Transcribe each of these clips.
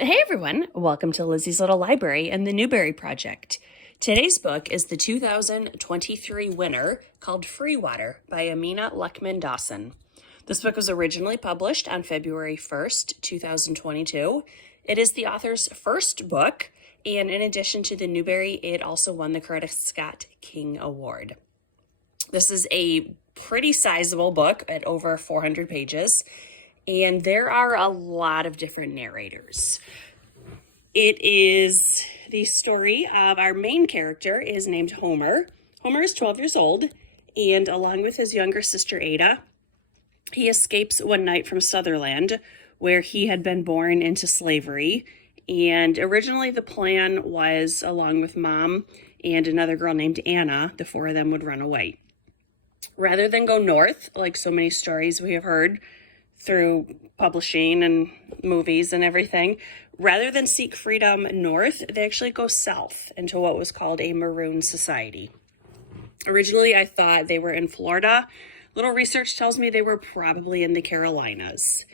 Hey everyone, welcome to Lizzie's Little Library and the Newbery Project. Today's book is the 2023 winner called Freewater by Amina Luckman Dawson. This book was originally published on February 1st, 2022. It is the author's first book, and in addition to the Newbery, it also won the Coretta Scott King Award. This is a pretty sizable book at over 400 pages. And there are a lot of different narrators. It is the story of our main character is named Homer. Homer is 12 years old, and along with his younger sister Ada, he escapes one night from Sutherland, where he had been born into slavery. And originally the plan was, along with Mom and another girl named Anna, the four of them would run away. Rather than go north, like so many stories we have heard through publishing and movies and everything, rather than seek freedom north, they actually go south into what was called a Maroon Society. Originally, I thought they were in Florida. Little research tells me they were probably in the Carolinas.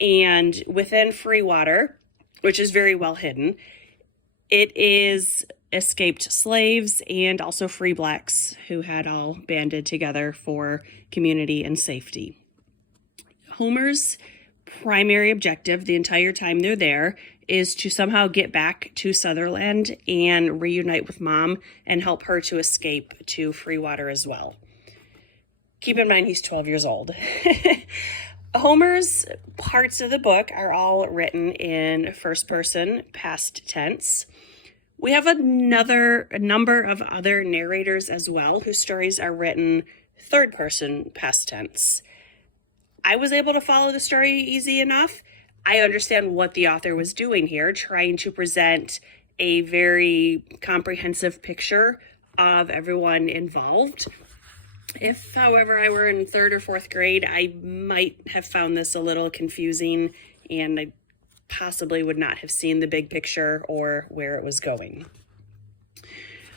And within Freewater, which is very well hidden, it is escaped slaves and also free blacks who had all banded together for community and safety. Homer's primary objective the entire time they're there is to somehow get back to Sutherland and reunite with Mom and help her to escape to Freewater as well. Keep in mind, he's 12 years old. Homer's parts of the book are all written in first person, past tense. We have a number of other narrators as well whose stories are written third person, past tense. I was able to follow the story easy enough. I understand what the author was doing here, trying to present a very comprehensive picture of everyone involved. If, however, I were in third or fourth grade, I might have found this a little confusing, and I possibly would not have seen the big picture or where it was going.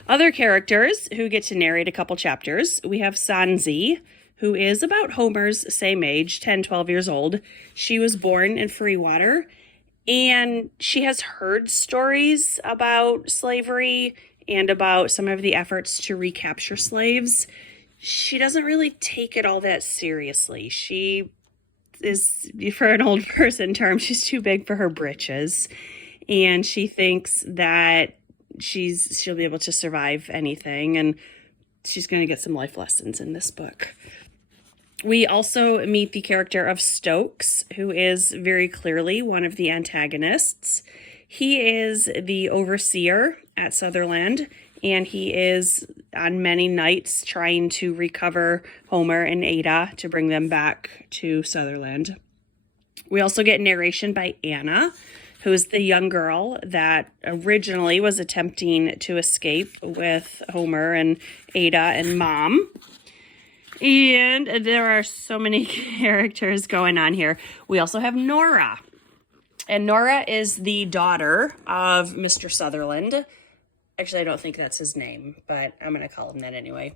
Other characters who get to narrate a couple chapters, we have Sanzi, who is about Homer's same age, 10, 12 years old. She was born in Freewater, and she has heard stories about slavery and about some of the efforts to recapture slaves. She doesn't really take it all that seriously. She is, for an old person term, she's too big for her britches, and she thinks that she'll be able to survive anything, and she's going to get some life lessons in this book. We also meet the character of Stokes, who is very clearly one of the antagonists. He is the overseer at Sutherland, and he is on many nights trying to recover Homer and Ada to bring them back to Sutherland. We also get narration by Anna, who is the young girl that originally was attempting to escape with Homer and Ada and Mom. And there are so many characters going on here. We also have Nora. And Nora is the daughter of Mr. Sutherland. Actually, I don't think that's his name, but I'm going to call him that anyway.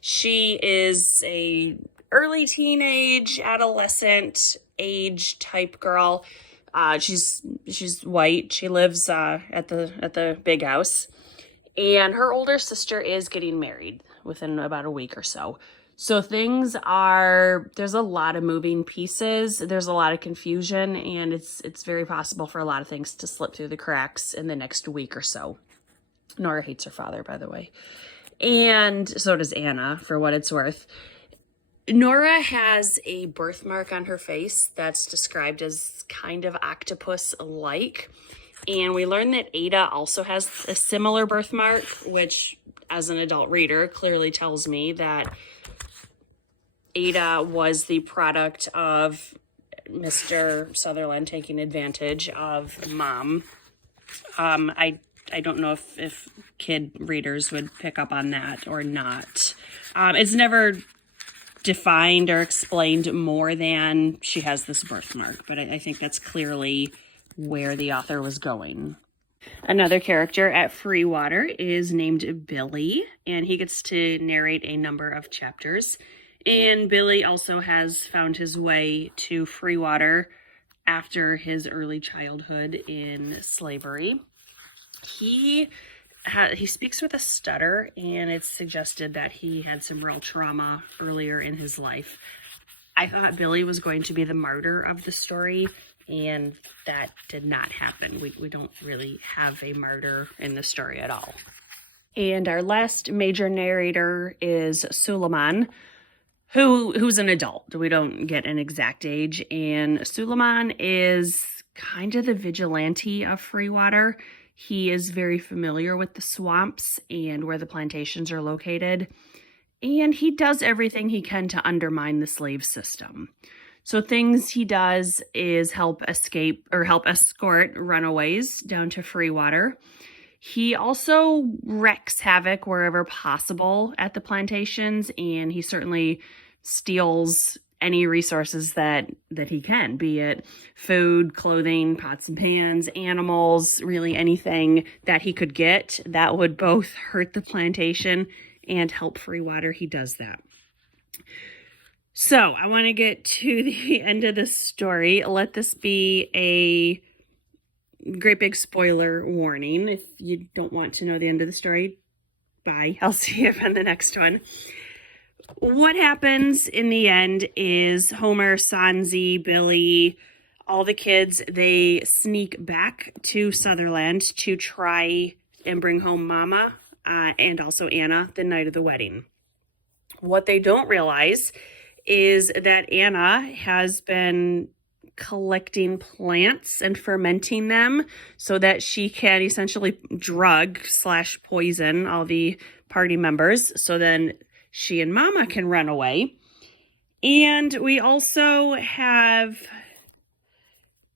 She is a early teenage, adolescent age type girl. She's white. She lives at the big house. And her older sister is getting married within about a week or so. So there's a lot of moving pieces, there's a lot of confusion, and it's very possible for a lot of things to slip through the cracks in the next week or so. Nora hates her father, by the way. And so does Anna, for what it's worth. Nora has a birthmark on her face that's described as kind of octopus-like. And we learn that Ada also has a similar birthmark, which, as an adult reader, clearly tells me that Ada was the product of Mr. Sutherland taking advantage of Mom. I don't know if kid readers would pick up on that or not. It's never defined or explained more than she has this birthmark, but I think that's clearly where the author was going. Another character at Freewater is named Billy, and he gets to narrate a number of chapters. And Billy also has found his way to Freewater after his early childhood in slavery. He speaks with a stutter, and it's suggested that he had some real trauma earlier in his life. I thought Billy was going to be the martyr of the story, and that did not happen. We don't really have a martyr in the story at all. And our last major narrator is Suleiman, who's an adult. We don't get an exact age. And Suleiman is kind of the vigilante of Freewater. He is very familiar with the swamps and where the plantations are located. And he does everything he can to undermine the slave system. So things he does is help escort runaways down to Freewater. He also wreaks havoc wherever possible at the plantations, and he certainly steals any resources that he can, be it food, clothing, pots and pans, animals, really anything that he could get that would both hurt the plantation and help Freewater. He does that. So I want to get to the end of the story. Let this be a great big spoiler warning. If you don't want to know the end of the story, bye. I'll see you on the next one. What happens in the end is Homer, Sansi, Billy, all the kids, they sneak back to Sutherland to try and bring home Mama and also Anna the night of the wedding. What they don't realize is that Anna has been collecting plants and fermenting them so that she can essentially drug/poison all the party members, so then she and Mama can run away. And we also have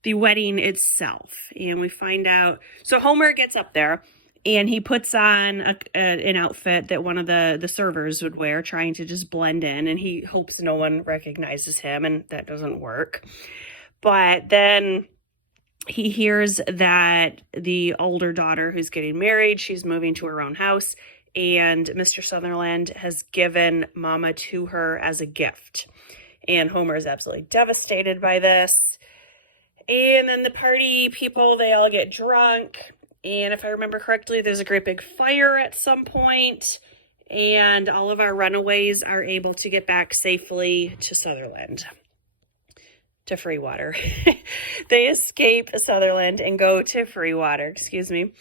the wedding itself, and we find out, so Homer gets up there and he puts on an outfit that one of the servers would wear, trying to just blend in, and he hopes no one recognizes him, and that doesn't work. But then he hears that the older daughter who's getting married, she's moving to her own house, and Mr. Sutherland has given Mama to her as a gift. And Homer is absolutely devastated by this. And then the party people, they all get drunk. And if I remember correctly, there's a great big fire at some point, and all of our runaways are able to get back safely to Sutherland, to Freewater. They escape Sutherland and go to Freewater, excuse me.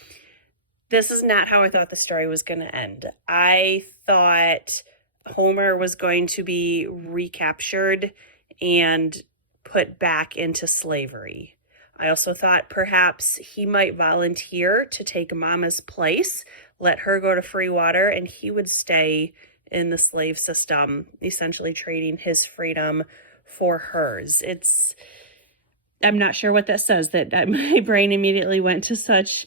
This is not how I thought the story was going to end. I thought Homer was going to be recaptured and put back into slavery. I also thought perhaps he might volunteer to take Mama's place, let her go to Freewater, and he would stay in the slave system, essentially trading his freedom for hers. I'm not sure what that says, that my brain immediately went to such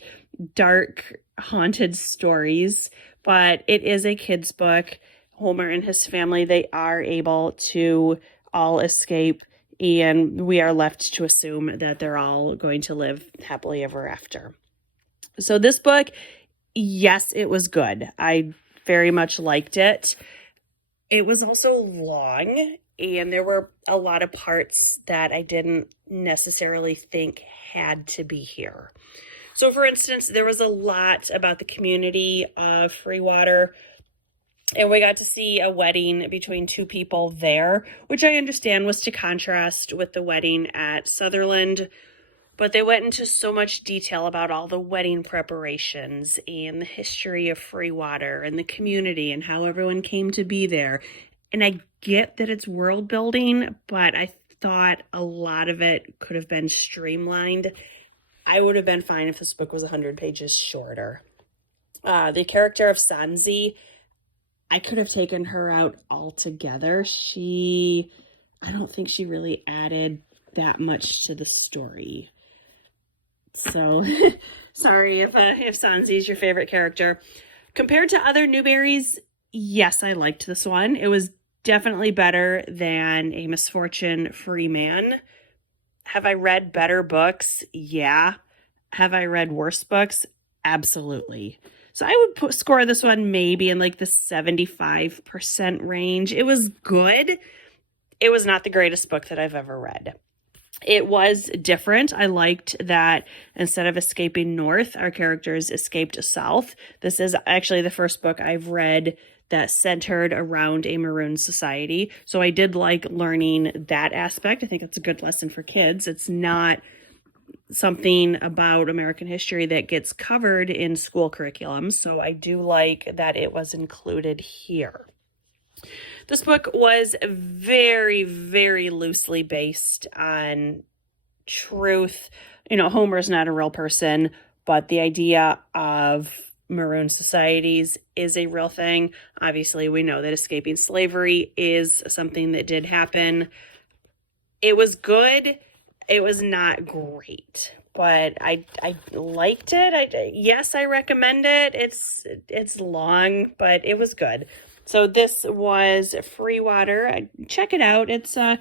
dark, haunted stories, but it is a kid's book. Homer and his family, they are able to all escape, and we are left to assume that they're all going to live happily ever after. So this book, yes, it was good. I very much liked it. It was also long, and there were a lot of parts that I didn't necessarily think had to be here. So for instance, there was a lot about the community of Freewater, and we got to see a wedding between two people there, which I understand was to contrast with the wedding at Sutherland. But they went into so much detail about all the wedding preparations and the history of Freewater and the community and how everyone came to be there. And I get that it's world building, but I thought a lot of it could have been streamlined. I would have been fine if this book was 100 pages shorter. The character of Sansi, I could have taken her out altogether. I don't think she really added that much to the story. So, sorry if Sansi is your favorite character. Compared to other Newberys, yes, I liked this one. It was definitely better than A Misfortune Free Man. Have I read better books? Yeah. Have I read worse books? Absolutely. So I would score this one maybe in like the 75% range. It was good. It was not the greatest book that I've ever read. It was different. I liked that instead of escaping north, our characters escaped south. This is actually the first book I've read that centered around a maroon society. So I did like learning that aspect. I think it's a good lesson for kids. It's not something about American history that gets covered in school curriculum. So I do like that it was included here. This book was very, very loosely based on truth. You know, Homer's not a real person, but the idea of maroon societies is a real thing. Obviously, we know that escaping slavery is something that did happen. It was good. It was not great, but I liked it. Yes, I recommend it. It's long, but it was good. So this was Freewater. Check it out. It's a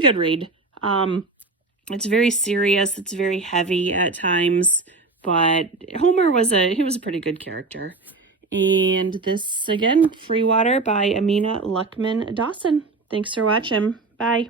good read. It's very serious. It's very heavy at times, but Homer was a pretty good character. And this again, Freewater by Amina Luckman Dawson. Thanks for watching. Bye.